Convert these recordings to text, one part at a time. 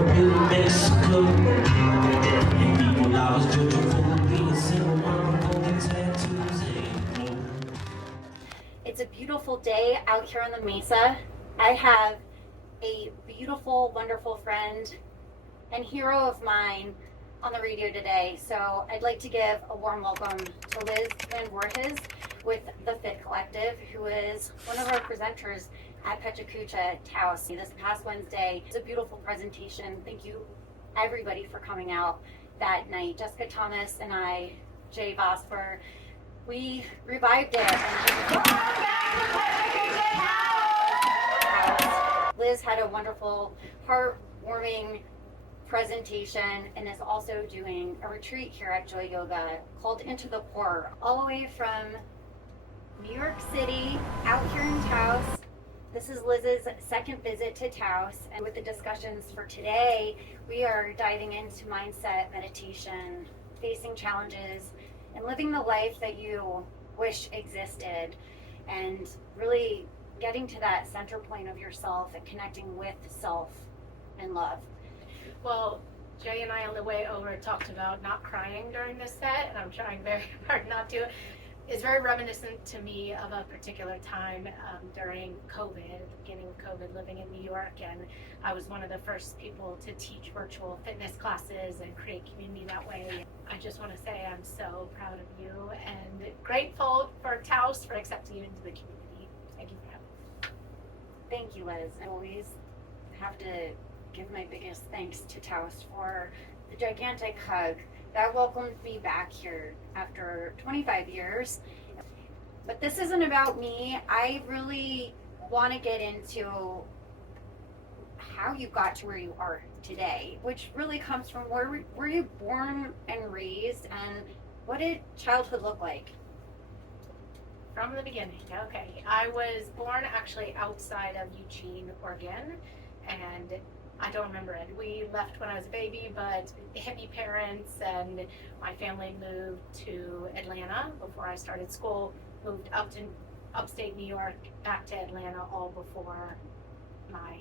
in Mexico. And people I was judging for being single, golden tattoos ain't no. It's a beautiful day out here on the Mesa. I have a beautiful, wonderful friend and hero of mine on the radio today. So I'd like to give a warm welcome to Liz and Voorhis with the Fit Collective, who is one of our presenters at Pechacucha Taos this past Wednesday. It's a beautiful presentation. Thank you everybody for coming out that night. Jessica Thomas and I, Jay Vosper, we revived it. Liz had a wonderful, heartwarming presentation and is also doing a retreat here at Joy Yoga called Into the Core, all the way from New York City out here in Taos. This is Liz's second visit to Taos, and with the discussions for today, we are diving into mindset, meditation, facing challenges, and living the life that you wish existed, and really getting to that center point of yourself and connecting with self and love. Well, Jay and I on the way over talked about not crying during this set, and I'm trying very hard not to. It's very reminiscent to me of a particular time during COVID, at the beginning of COVID, living in New York, and I was one of the first people to teach virtual fitness classes and create community that way. I just want to say I'm so proud of you and grateful for Taos for accepting you into the community. Thank you for having me. Thank you, Liz. I always have to give my biggest thanks to Taos for the gigantic hug that welcomed me back here after 25 years. But this isn't about me. I really want to get into how you got to where you are today, which really comes from where were you born and raised, and what did childhood look like? From the beginning, okay. I was born actually outside of Eugene, Oregon, and I don't remember it. We left when I was a baby, but hippie parents and my family moved to Atlanta before I started school, moved up to upstate New York, back to Atlanta all before my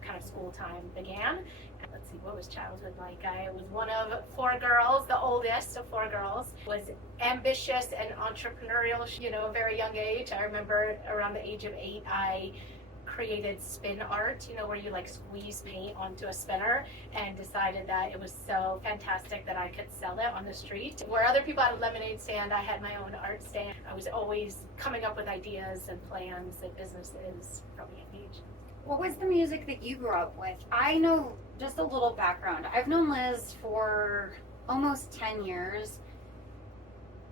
kind of school time began. And let's see, what was childhood like? I was one of four girls, the oldest of four girls, was ambitious and entrepreneurial, a very young age. I remember around the age of 8, I created spin art, where you like squeeze paint onto a spinner, and decided that it was so fantastic that I could sell it on the street. Where other people had a lemonade stand, I had my own art stand. I was always coming up with ideas and plans and businesses from a young age. What was the music that you grew up with? I know just a little background. I've known Liz for almost 10 years,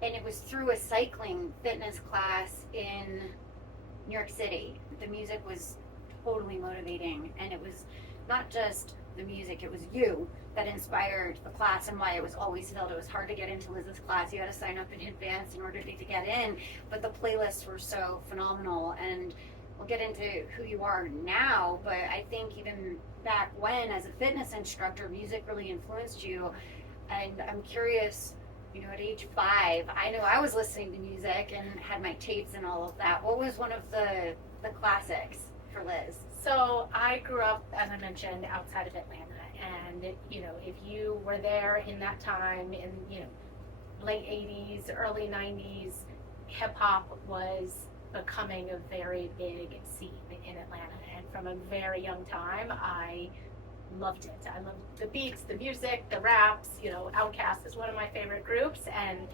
and it was through a cycling fitness class in New York City. The music was totally motivating, and it was not just the music, it was you that inspired the class and why it was always filled. It was hard to get into Liz's class. You had to sign up in advance in order to get in, but the playlists were so phenomenal, and we'll get into who you are now, but I think even back when, as a fitness instructor, music really influenced you. And I'm curious, at age 5, I know I was listening to music and had my tapes and all of that. What was one of the classics for Liz? So I grew up, as I mentioned, outside of Atlanta, and if you were there in that time in late 80s, early 90s, hip hop was becoming a very big scene in Atlanta, and from a very young time I loved it. I loved the beats, the music, the raps. Outkast is one of my favorite groups, and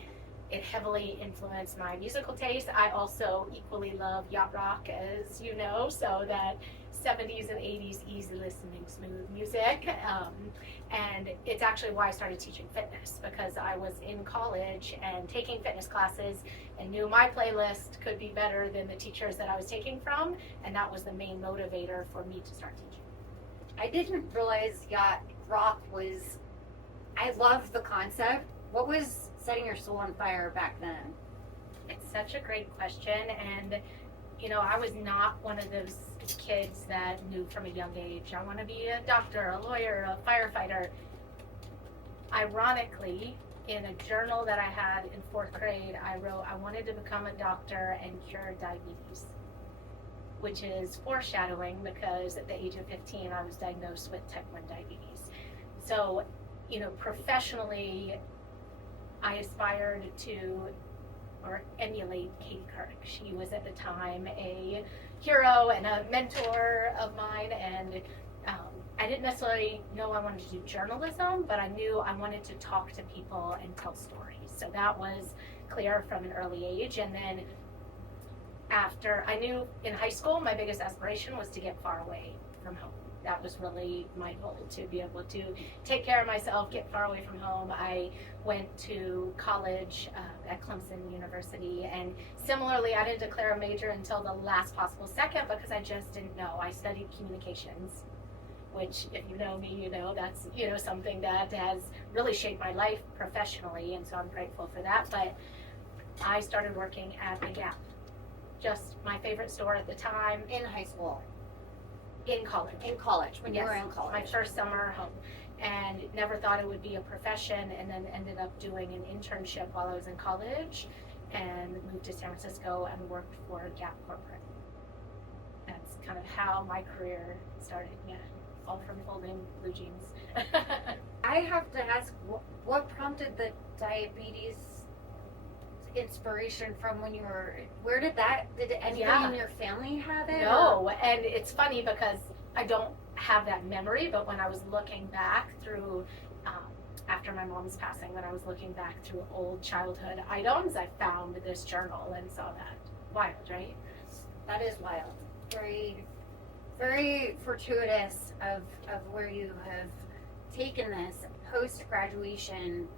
it heavily influenced my musical taste. I also equally love yacht rock, as you know, so that 70s and 80s easy listening, smooth music. And it's actually why I started teaching fitness, because I was in college and taking fitness classes and knew my playlist could be better than the teachers that I was taking from, and that was the main motivator for me to start teaching. I didn't realize yacht rock was, I love the concept. What was setting your soul on fire back then? It's such a great question, and I was not one of those kids that knew from a young age, I want to be a doctor, a lawyer, a firefighter. Ironically, in a journal that I had in 4th grade, I wrote I wanted to become a doctor and cure diabetes. which is foreshadowing because at the age of 15, I was diagnosed with type 1 diabetes. So, professionally, I aspired to or emulate Katie Couric. She was at the time a hero and a mentor of mine, and I didn't necessarily know I wanted to do journalism, but I knew I wanted to talk to people and tell stories. So that was clear from an early age. And then after, I knew in high school my biggest aspiration was to get far away from home. That was really my goal, to be able to take care of myself, get far away from home. I went to college at Knce University, and similarly, I didn't declare a major until the last possible second because I just didn't know. I studied communications, which, if you know me, you know that's something that has really shaped my life professionally, and so I'm grateful for that. But I started working at the Gap, just my favorite store at the time. In high school? In college. In college, when you were in college. My first summer home. And never thought it would be a profession, and then ended up doing an internship while I was in college and moved to San Francisco and worked for Gap Corporate. That's kind of how my career started, all from folding blue jeans. I have to ask, what prompted the diabetes inspiration from when you were, did anybody in your family have it? No, and it's funny because I don't have that memory, but when I was looking back through, after my mom's passing, when I was looking back through old childhood items, I found this journal and saw that. Wild, right? That is wild. Very, very fortuitous of where you have taken this post-graduation.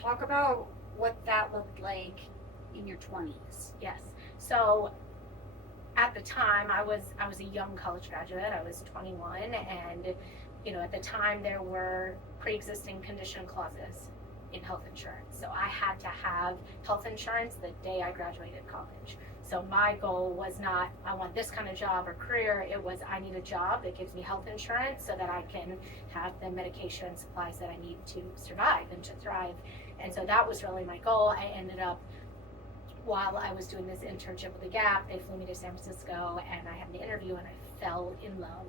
Talk about what that looked like in your 20s. Yes. So at the time, I was a young college graduate. I was 21, and at the time there were pre-existing condition clauses in health insurance. So I had to have health insurance the day I graduated college. So my goal was not, I want this kind of job or career. It was, I need a job that gives me health insurance so that I can have the medication and supplies that I need to survive and to thrive. And so that was really my goal. I ended up, while I was doing this internship with the Gap, they flew me to San Francisco, and I had an interview, and I fell in love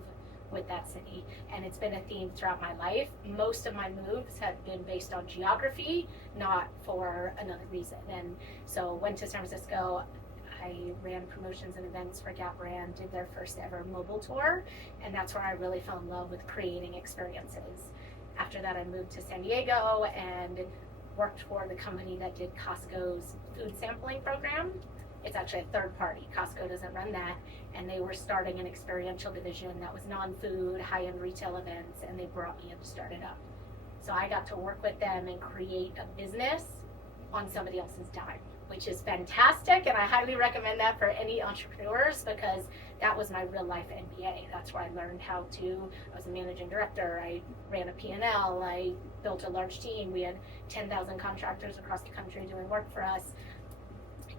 with that city. And it's been a theme throughout my life. Most of my moves have been based on geography, not for another reason. And so went to San Francisco. I ran promotions and events for Gap Brand, did their first ever mobile tour, and that's where I really fell in love with creating experiences. After that, I moved to San Diego and worked for the company that did Costco's food sampling program. It's actually a third party. Costco doesn't run that, and they were starting an experiential division that was non-food, high-end retail events, and they brought me in to start it up. So I got to work with them and create a business on somebody else's dime, which is fantastic, and I highly recommend that for any entrepreneurs because that was my real life MBA. That's where I learned how to, I was a managing director, I ran a P&L, I built a large team. We had 10,000 contractors across the country doing work for us,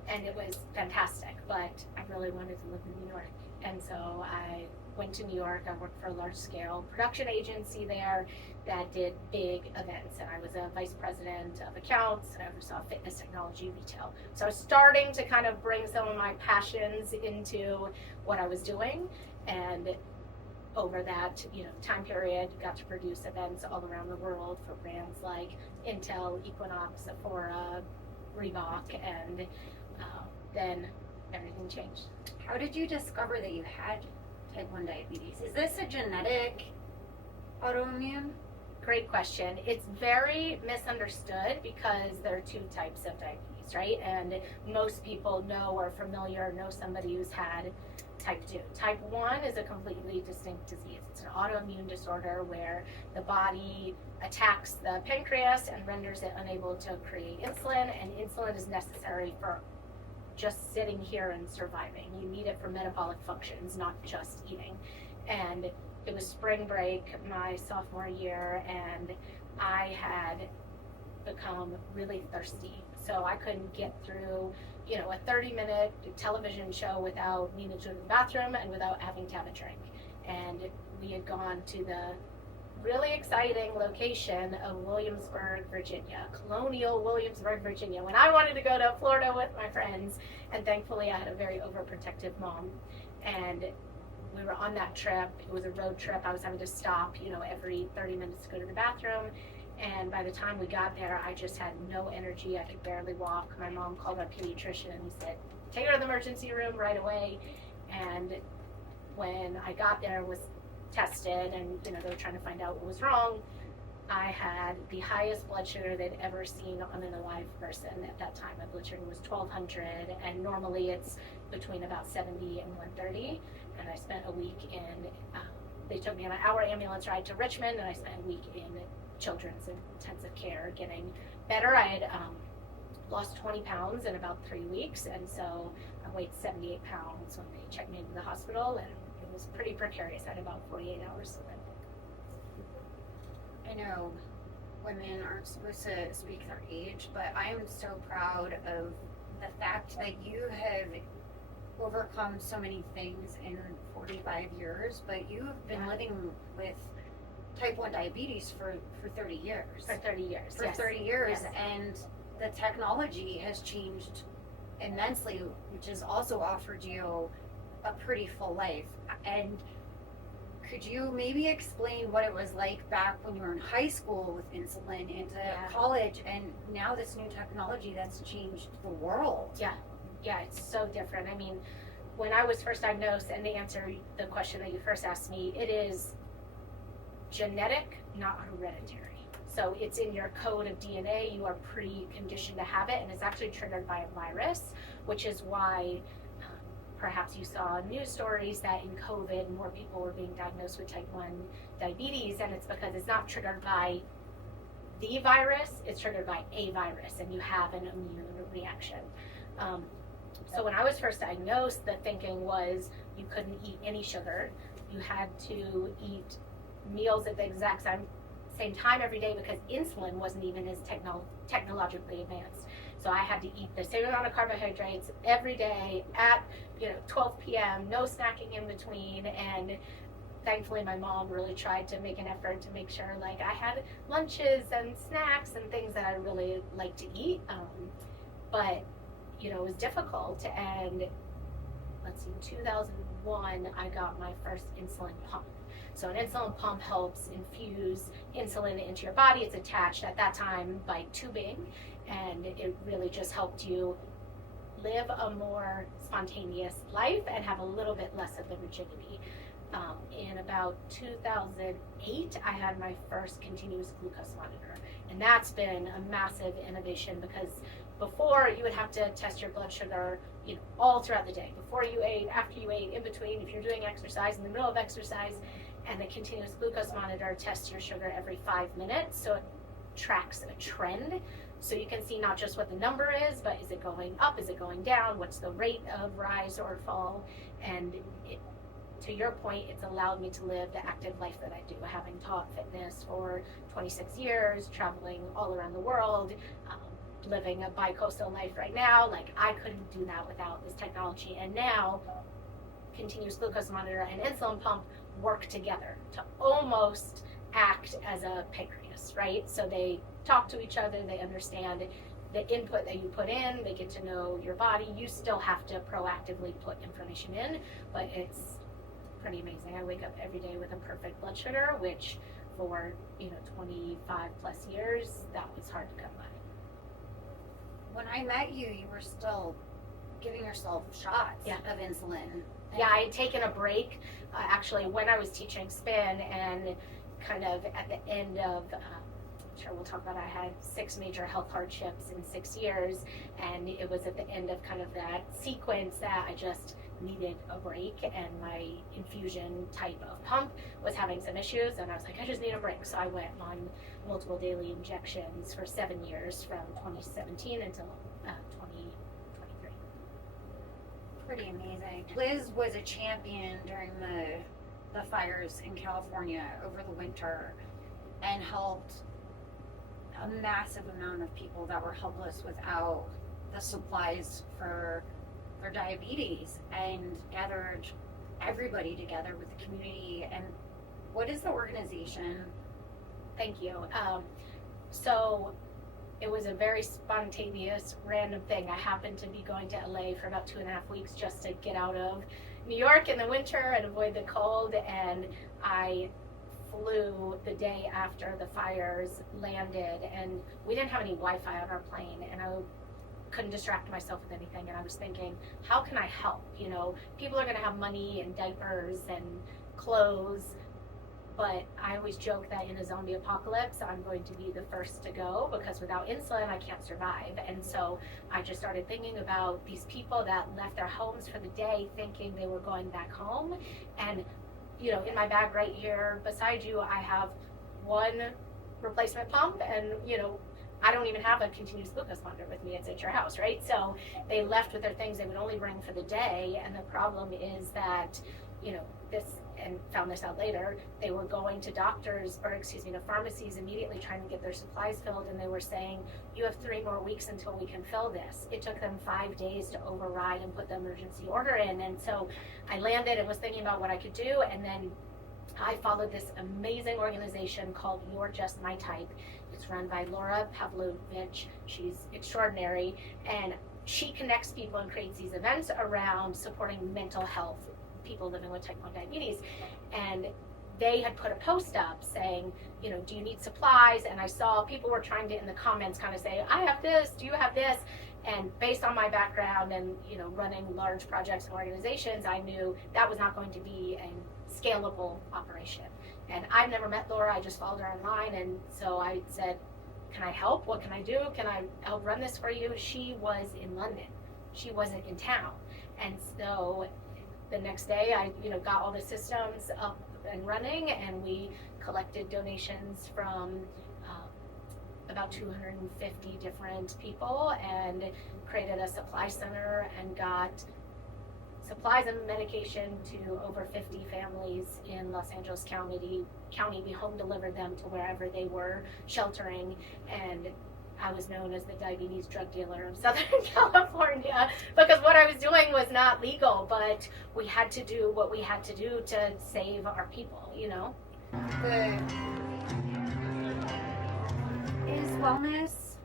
and it was fantastic, but I really wanted to live in New York. And so I went to New York. I worked for a large scale production agency there that did big events, and I was a vice president of accounts, and I oversaw fitness technology retail. So I was starting to kind of bring some of my passions into what I was doing, and over that time period, got to produce events all around the world for brands like Intel, Equinox, Sephora, Reebok, and then everything changed. How did you discover that you had type 1 diabetes? Is this a genetic autoimmune? Great question. It's very misunderstood because there are two types of diabetes, right? And most people know or familiar, know somebody who's had type 2. Type 1 is a completely distinct disease. It's an autoimmune disorder where the body attacks the pancreas and renders it unable to create insulin, and insulin is necessary for just sitting here and surviving. You need it for metabolic functions, not just eating. And it was spring break my sophomore year, and I had become really thirsty. So I couldn't get through, a 30-minute television show without needing to go to the bathroom and without having to have a drink. And we had gone to the really exciting location of Williamsburg, Virginia, colonial Williamsburg, Virginia, when I wanted to go to Florida with my friends. And thankfully I had a very overprotective mom. And we were on that trip. It was a road trip. I was having to stop, every 30 minutes to go to the bathroom. And by the time we got there, I just had no energy. I could barely walk. My mom called our pediatrician and said, take her to the emergency room right away. And when I got there, was tested, and they were trying to find out what was wrong. I had the highest blood sugar they'd ever seen on an alive person at that time. My blood sugar was 1,200, and normally it's between about 70 and 130. And I spent a week in, they took me on an hour ambulance ride to Richmond, and I spent a week in children's intensive care getting better. I had lost 20 pounds in about 3 weeks, and so I weighed 78 pounds when they checked me into the hospital, and it was pretty precarious. I had about 48 hours to live. I know women aren't supposed to speak their age, but I am so proud of the fact that you have overcome so many things in 45 years, but you have been living with type 1 diabetes for 30 years. For 30 years, For yes. 30 years, Yes. and the technology has changed immensely, which has also offered you a pretty full life. And could you maybe explain what it was like back when you were in high school with insulin, into college, and now this new technology that's changed the world? Yeah, it's so different. I mean, when I was first diagnosed, and to answer the question that you first asked me, it is genetic, not hereditary. So it's in your code of DNA. You are pre-conditioned to have it, and it's actually triggered by a virus, which is why perhaps you saw news stories that in COVID more people were being diagnosed with type 1 diabetes, and it's because it's not triggered by the virus, it's triggered by a virus, and you have an immune reaction. So when I was first diagnosed, the thinking was you couldn't eat any sugar. You had to eat meals at the exact same time every day, because insulin wasn't even as technologically advanced. So I had to eat the same amount of carbohydrates every day at 12 p.m., no snacking in between. And thankfully my mom really tried to make an effort to make sure I had lunches and snacks and things that I really like to eat. But it was difficult. And let's see, in 2001 I got my first insulin pump. So an insulin pump helps infuse insulin into your body. It's attached at that time by tubing, and it really just helped you live a more spontaneous life and have a little bit less of the rigidity. In about 2008, I had my first continuous glucose monitor, and that's been a massive innovation, because before you would have to test your blood sugar all throughout the day, before you ate, after you ate, in between, if you're doing exercise, in the middle of exercise. And the continuous glucose monitor tests your sugar every 5 minutes, so it tracks a trend. So you can see not just what the number is, but is it going up, is it going down, what's the rate of rise or fall. And to your point, it's allowed me to live the active life that I do, having taught fitness for 26 years, traveling all around the world, living a bi-coastal life right now. I couldn't do that without this technology. And now continuous glucose monitor and insulin pump work together to almost act as a pancreas, right? So they talk to each other, they understand the input that you put in, they get to know your body. You still have to proactively put information in, but it's pretty amazing. I wake up every day with a perfect blood sugar, which for 25 plus years, that was hard to come by. When I met you, you were still giving yourself shots of insulin. Yeah, I had taken a break, actually, when I was teaching spin, and kind of at the end of, I'm sure we'll talk about, I had 6 major health hardships in 6 years, and it was at the end of kind of that sequence that I just needed a break, and my infusion type of pump was having some issues, and I was like, I just need a break. So I went on multiple daily injections for 7 years, from 2017 until 2023. Pretty amazing. Liz was a champion during the fires in California over the winter, and helped a massive amount of people that were helpless without the supplies for their diabetes, and gathered everybody together with the community. And what is the organization? Thank you. So it was a very spontaneous, random thing. I happened to be going to LA for about 2.5 weeks just to get out of New York in the winter and avoid the cold, and I flew the day after the fires landed, and we didn't have any Wi-Fi on our plane, and I couldn't distract myself with anything, and I was thinking, how can I help? You know, people are going to have money and diapers and clothes, but I always joke that in a zombie apocalypse, I'm going to be the first to go, because without insulin, I can't survive. And so I just started thinking about these people that left their homes for the day thinking they were going back home. And, you know, in my bag right here beside you, I have one replacement pump, and, you know, I don't even have a continuous glucose monitor with me. It's at your house, right? So they left with their things they would only bring for the day. And the problem is that, you know, and found this out later, they were going to doctors, or excuse me, to pharmacies immediately trying to get their supplies filled, and they were saying, you have 3 more weeks until we can fill this. It took them 5 days to override and put the emergency order in. And so I landed and was thinking about what I could do, and then I followed this amazing organization called You're Just My Type. It's run by Laura Pavlovich. She's extraordinary, and she connects people and creates these events around supporting mental health, people living with type 1 diabetes. And they had put a post up saying, you know, do you need supplies? And I saw people were trying to, in the comments, kind of say, I have this, do you have this? And based on my background and, you know, running large projects and organizations, I knew that was not going to be a scalable operation. And I've never met Laura, I just followed her online, and so I said, can I help? What can I do? Can I help run this for you? She was in London. She wasn't in town. And so the next day I, you know, got all the systems up and running, and we collected donations from about 250 different people and created a supply center and got supplies and medication to over 50 families in Los Angeles County. We home delivered them to wherever they were sheltering, and I was known as the diabetes drug dealer of Southern California, because what I was doing was not legal, but we had to do what we had to do to save our people, you know? Is wellness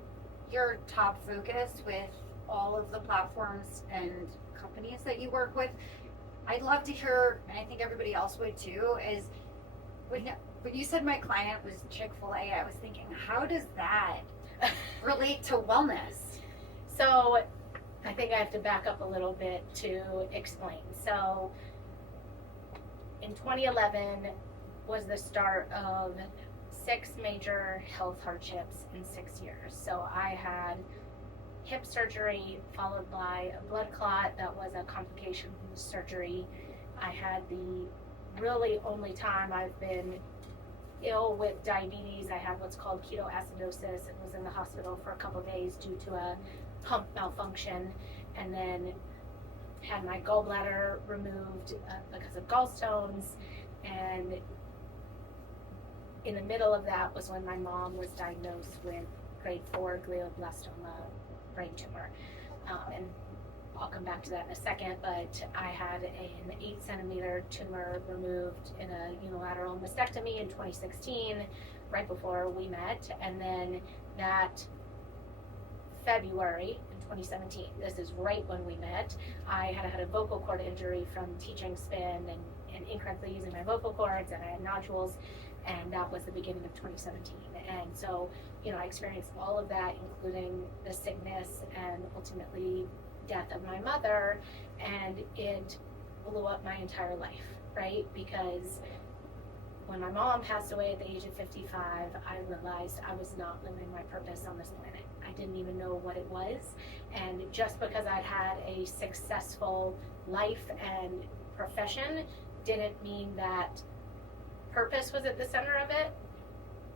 your top focus with all of the platforms and companies that you work with? I'd love to hear, and I think everybody else would too, is when you said my client was Chick-fil-A, I was thinking, how does that relate to wellness? So I think I have to back up a little bit to explain. So in 2011 was the start of 6 major health hardships in 6 years. So I had hip surgery followed by a blood clot that was a complication from the surgery. I had the really only time I've been ill with diabetes. I had what's called ketoacidosis and was in the hospital for a couple days due to a pump malfunction, and then had my gallbladder removed because of gallstones. And in the middle of that was when my mom was diagnosed with grade 4 glioblastoma brain tumor. And I'll come back to that in a second, but I had an 8-centimeter tumor removed in a unilateral mastectomy in 2016, right before we met. And then that February in 2017, this is right when we met, I had a vocal cord injury from teaching spin and incorrectly using my vocal cords, and I had nodules, and that was the beginning of 2017. And so, you know, I experienced all of that, including the sickness and ultimately death of my mother, and it blew up my entire life, right? Because when my mom passed away at the age of 55, I realized I was not living my purpose on this planet. I didn't even know what it was. And just because I'd had a successful life and profession didn't mean that purpose was at the center of it,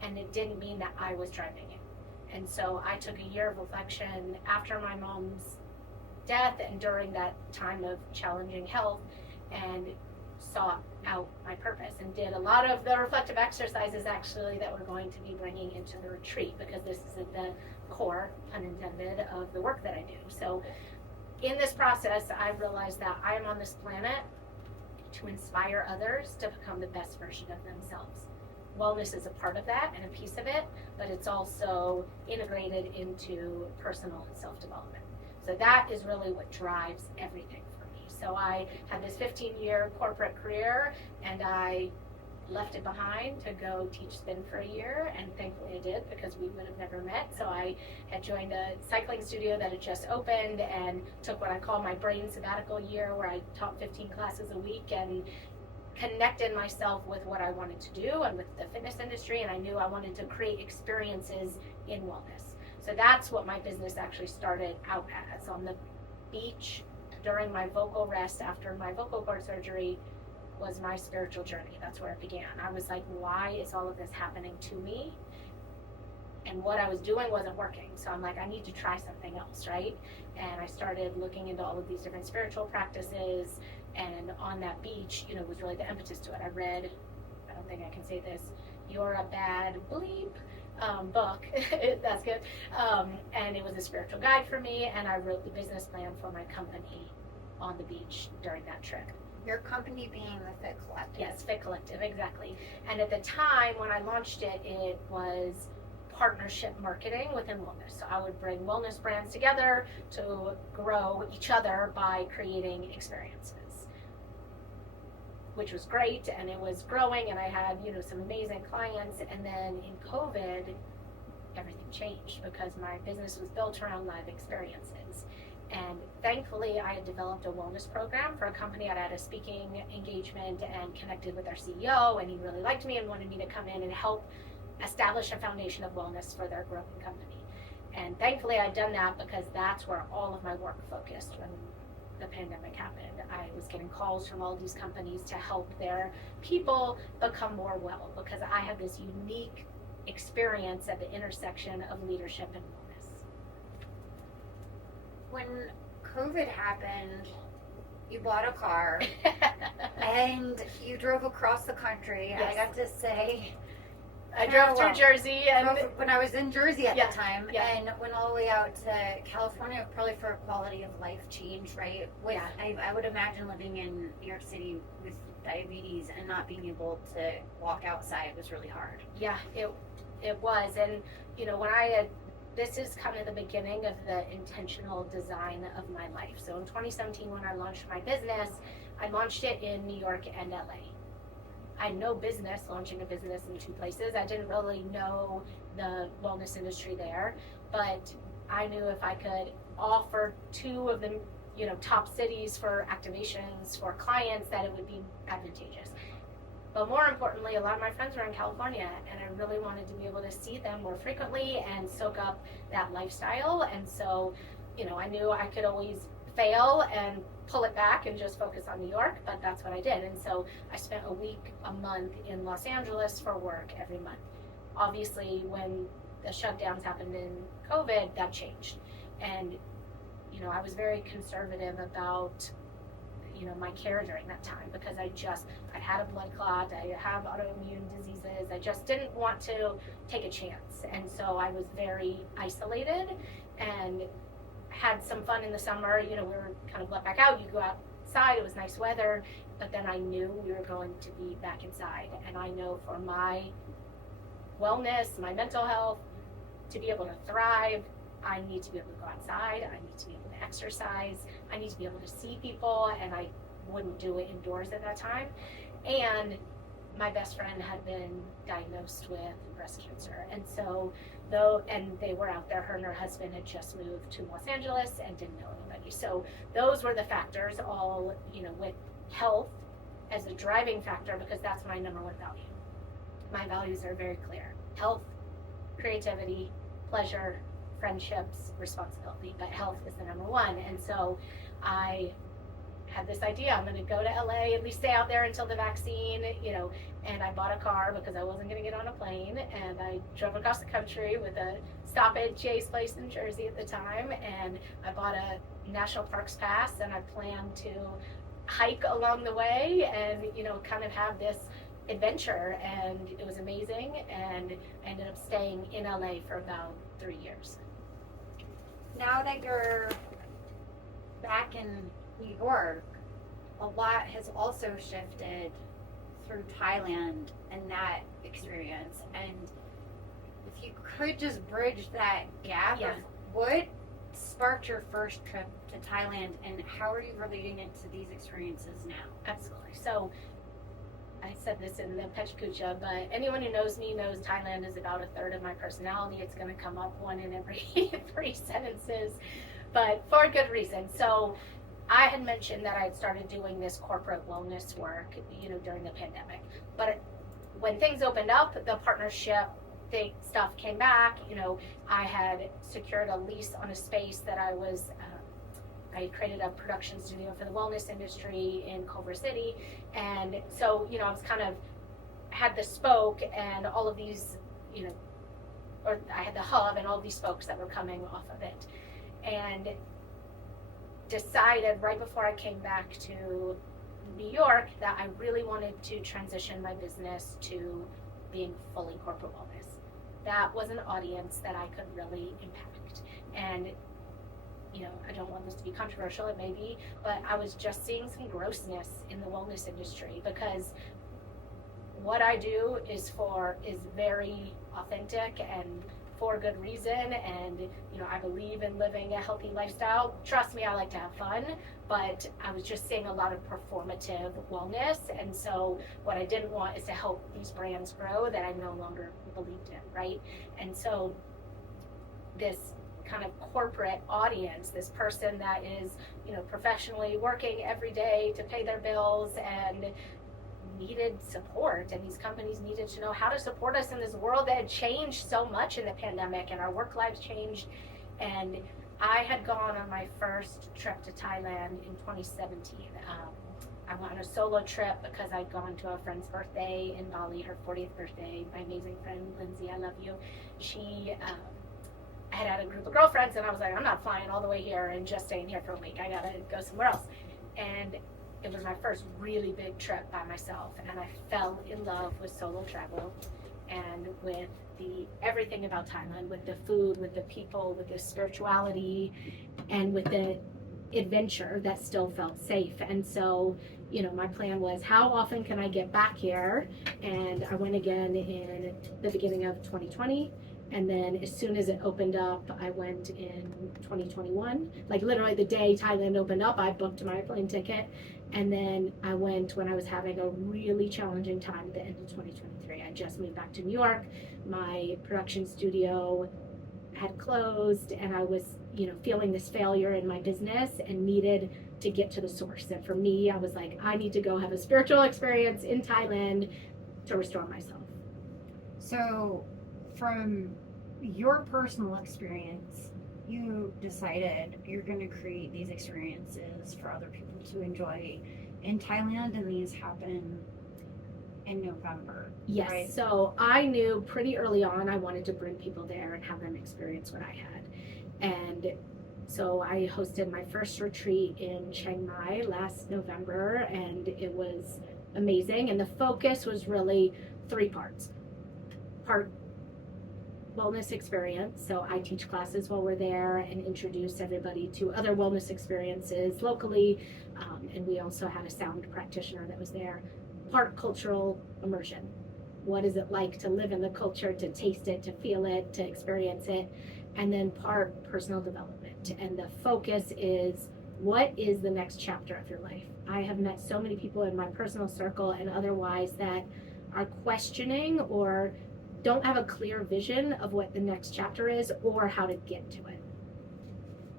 and it didn't mean that I was driving it. And so I took a year of reflection after my mom's death and during that time of challenging health, and sought out my purpose and did a lot of the reflective exercises actually that we're going to be bringing into the retreat, because this is at the core, pun intended, of the work that I do. So in this process, I realized that I am on this planet to inspire others to become the best version of themselves. Wellness is a part of that and a piece of it, but it's also integrated into personal and self-development. So that is really what drives everything for me. So I had this 15-year corporate career, and I left it behind to go teach spin for a year, and thankfully I did, because we would have never met. So I had joined a cycling studio that had just opened and took what I call my brain sabbatical year, where I taught 15 classes a week and connected myself with what I wanted to do and with the fitness industry, and I knew I wanted to create experiences in wellness. So that's what my business actually started out as. On the beach during my vocal rest after my vocal cord surgery was my spiritual journey. That's where it began. I was like, why is all of this happening to me? And what I was doing wasn't working. So I'm like, I need to try something else, right? And I started looking into all of these different spiritual practices. And on that beach, was really the impetus to it. I read, I don't think I can say this, You're a Bad Bleep book. That's good. And it was a spiritual guide for me. And I wrote the business plan for my company on the beach during that trip. Your company being the Fit Collective. Yes, Fit Collective, exactly. And at the time when I launched it, it was partnership marketing within wellness. So I would bring wellness brands together to grow each other by creating experiences, which was great, and it was growing, and I had some amazing clients. And then in COVID, everything changed because my business was built around live experiences. And thankfully, I had developed a wellness program for a company. I'd had a speaking engagement and connected with our CEO, and he really liked me and wanted me to come in and help establish a foundation of wellness for their growing company. And thankfully, I'd done that because that's where all of my work focused when the pandemic happened. I was getting calls from all these companies to help their people become more well, because I had this unique experience at the intersection of leadership and wellness. When COVID happened, you bought a car and you drove across the country. Yes. I got to say, I drove through Jersey, and when I was in Jersey at Yeah, the time, yeah. and went all the way out to California, probably for a quality of life change, right? With, Yeah. I would imagine living in New York City with diabetes and not being able to walk outside was really hard. yeah, it was. And this is kind of the beginning of the intentional design of my life. So in 2017, when I launched my business, I launched it in New York and LA. I had no business launching a business in two places. I didn't really know the wellness industry there, but I knew if I could offer two of the top cities for activations for clients, that it would be advantageous. But more importantly, a lot of my friends were in California, and I really wanted to be able to see them more frequently and soak up that lifestyle. And so, I knew I could always fail and pull it back and just focus on New York, but that's what I did. And so I spent a month in Los Angeles for work every month. Obviously, when the shutdowns happened in COVID, that changed. And, I was very conservative about my care during that time, because I had a blood clot, I have autoimmune diseases, I just didn't want to take a chance. And so I was very isolated and had some fun in the summer. We were kind of let back out, you go outside, it was nice weather, but then I knew we were going to be back inside. And I know for my wellness, my mental health, to be able to thrive, I need to be able to go outside, I need to be able to exercise, I need to be able to see people, and I wouldn't do it indoors at that time. And my best friend had been diagnosed with breast cancer, and so and they were out there, her and her husband had just moved to Los Angeles and didn't know anybody. So those were the factors, all with health as a driving factor, because that's my number one value. My values are very clear: health, creativity, pleasure, friendships, responsibility, but health is the number one. And so I had this idea, I'm going to go to LA, at least stay out there until the vaccine, and I bought a car because I wasn't going to get on a plane, and I drove across the country with a stop at Jay's place in Jersey at the time, and I bought a national parks pass, and I planned to hike along the way and kind of have this adventure, and it was amazing. And I ended up staying in LA for about 3 years. Now that you're back in New York, a lot has also shifted through Thailand and that experience. And if you could just bridge that gap Yeah. of what sparked your first trip to Thailand, and how are you relating it to these experiences now? Absolutely. So I said this in the Pechkucha, but anyone who knows me knows Thailand is about a third of my personality. It's going to come up one in every 3 sentences, but for a good reason. So I had mentioned that I had started doing this corporate wellness work, during the pandemic. But when things opened up, the partnership stuff came back. I had secured a lease on a space that I created a production studio for the wellness industry in Culver City. And so, I was had the spoke and all of these, or I had the hub and all these spokes that were coming off of it. And decided right before I came back to New York that I really wanted to transition my business to being fully corporate wellness. That was an audience that I could really impact. And I don't want this to be controversial, it may be, but I was just seeing some grossness in the wellness industry, because what I do is very authentic and for good reason, and I believe in living a healthy lifestyle. Trust me, I like to have fun, but I was just seeing a lot of performative wellness, and so what I didn't want is to help these brands grow that I no longer believed in, right? And so this kind of corporate audience, this person that is professionally working every day to pay their bills and needed support, and these companies needed to know how to support us in this world that had changed so much in the pandemic, and our work lives changed. And I had gone on my first trip to Thailand in 2017. I went on a solo trip because I'd gone to a friend's birthday in Bali, her 40th birthday. My amazing friend Lindsay, I love you. She had a group of girlfriends, and I was like, I'm not flying all the way here and just staying here for a week. I gotta go somewhere else. And it was my first really big trip by myself, and I fell in love with solo travel and with everything about Thailand, with the food, with the people, with the spirituality, and with the adventure that still felt safe. And so, my plan was, how often can I get back here? And I went again in the beginning of 2020. And then as soon as it opened up, I went in 2021. Like literally the day Thailand opened up, I booked my plane ticket. And then I went when I was having a really challenging time at the end of 2023. I just moved back to New York. My production studio had closed, and I was, feeling this failure in my business and needed to get to the source. And for me, I was like, I need to go have a spiritual experience in Thailand to restore myself. So from your personal experience, you decided you're going to create these experiences for other people to enjoy in Thailand, and these happen in November. Yes. Right? So I knew pretty early on I wanted to bring people there and have them experience what I had. And so I hosted my first retreat in Chiang Mai last November, and it was amazing. And the focus was really 3 parts. Part wellness experience. So I teach classes while we're there and introduce everybody to other wellness experiences locally. And we also had a sound practitioner that was there. Part cultural immersion. What is it like to live in the culture, to taste it, to feel it, to experience it? And then part personal development. And the focus is, what is the next chapter of your life? I have met so many people in my personal circle and otherwise that are questioning or don't have a clear vision of what the next chapter is or how to get to it.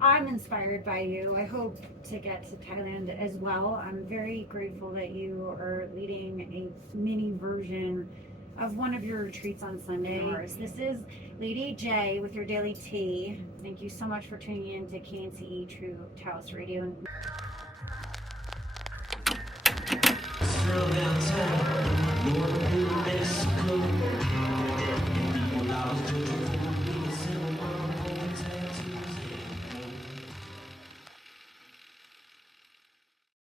I'm inspired by you. I hope to get to Thailand as well. I'm very grateful that you are leading a mini version of one of your retreats on Sunday. This is Lady J with your Daily Tea. Thank you so much for tuning in to Knce True Taos Radio. Slow down town, Lord, Mexico.